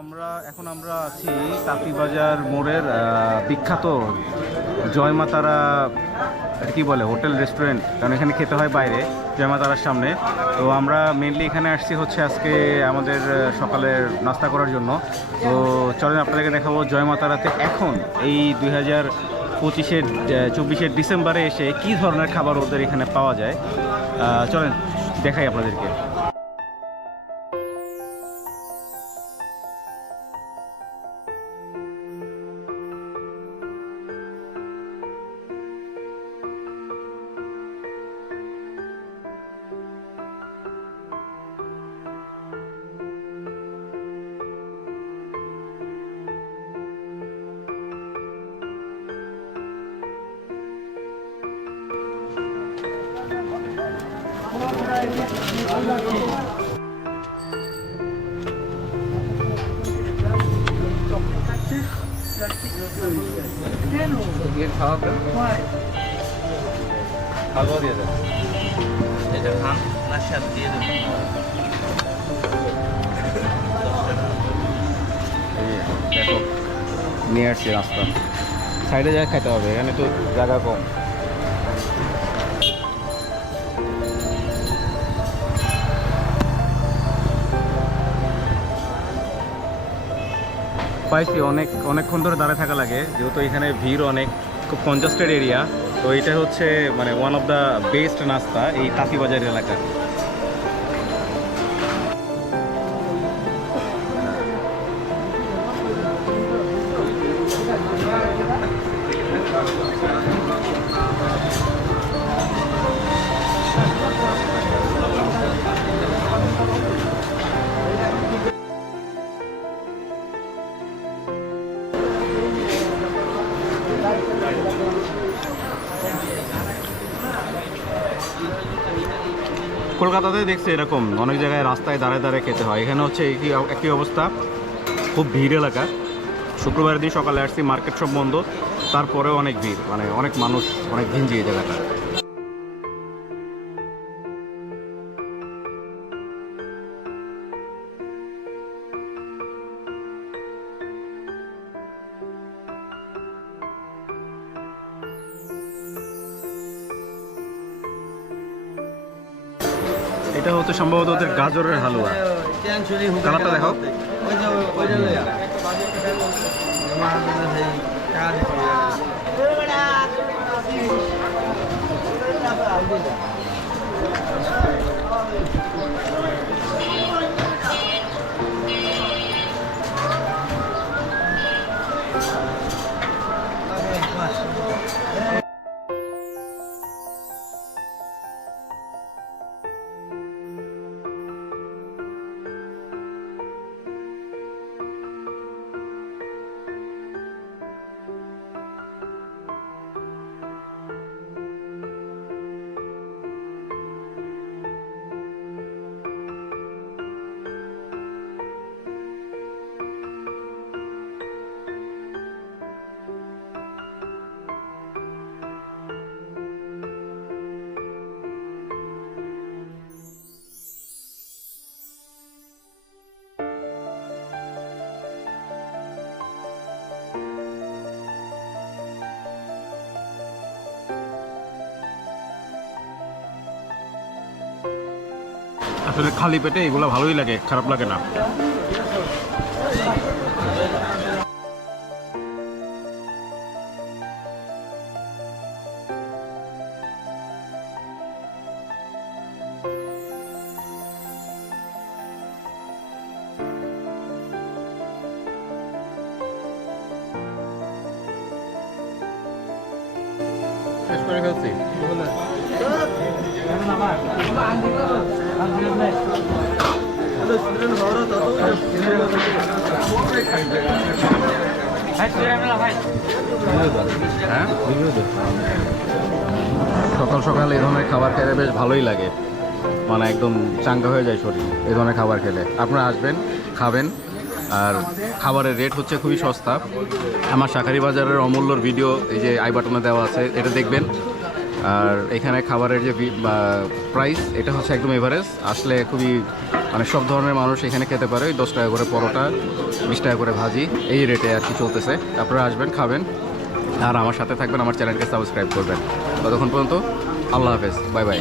আমরা, এখন আমরা আছি তাঁতিবাজার মোড়ের বিখ্যাত জয়মাতারা কি বলে, হোটেল, রেস্টুরেন্ট, কারণ এখানে খেতে হয় বাইরে, জয়মাতারার সামনে। তো আমরা মেনলি এখানে আসছি হচ্ছে আজকে আমাদের সকালের নাস্তা করার জন্য। তো চলেন আপনাদেরকে দেখাবো জয়মাতারাতে এখন, এই দুই হাজার পঁচিশের চব্বিশের ডিসেম্বরে এসে কি ধরনের খাবার ওদের এখানে পাওয়া যায়। চলেন, দেখাই আপনাদেরকে। দিয়ে দিয়ে নিয়ে আসছি রাস্তা। সাইডে জায়গা খাইতে হবে এখানে তো জায়গা কম। পাইছি, অনেক, অনেকক্ষণ ধরে দাঁড়ায় থাকা লাগে, যেহেতু এখানে ভিড় অনেক, খুব কনজাস্টেড এরিয়া তো এটা হচ্ছে মানে ওয়ান অফ দ্য বেস্ট নাস্তা এই তাঁতিবাজার এলাকা কলকাতাতে দেখছি এরকম, অনেক জায়গায় রাস্তায় দাঁড়ায় দাঁড়ায় খেতে হয়। এখানে হচ্ছে একই একই অবস্থা, খুব ভিড় এলাকা। শুক্রবার দিন সকালে আসছি, মার্কেট সব বন্ধ, তারপরেও অনেক ভিড় মানে অনেক মানুষ, অনেক ভিঞ্জি এই জায়গাটা। এটা হচ্ছে সম্ভবত ওদের গাজরের হালুয়া কালারটা দেখো। আসলে খালি পেটে এগুলো ভালোই লাগে খারাপ লাগে না। শেষ করে ফেলছি। সকাল সকাল এই ধরনের খাবার খেলে বেশ ভালোই লাগে। মানে একদম চাঙ্গা হয়ে যায় শরীর এই ধরনের খাবার খেলে। আপনারা আসবেন, খাবেন, আর খাবারের রেট হচ্ছে খুবই সস্তা। আমার শাখারি বাজারের অমূল্যর ভিডিও এই যে আই বাটনে দেওয়া আছে, এটা দেখবেন। আর এখানে খাবারের যে প্রাইস এটা হচ্ছে একদম এভারেজ আসলে খুবই মানে সব ধরনের মানুষ এখানে খেতে পারে। ওই দশ টাকা করে পরোটা, বিশ টাকা করে ভাজি, এই রেটে আর কি চলতেছে। আপনারা আসবেন, খাবেন, আর আমার সাথে থাকবেন, আমার চ্যানেলকে সাবস্ক্রাইব করবেন। ততক্ষণ পর্যন্ত, আল্লাহ হাফেজ বাই বাই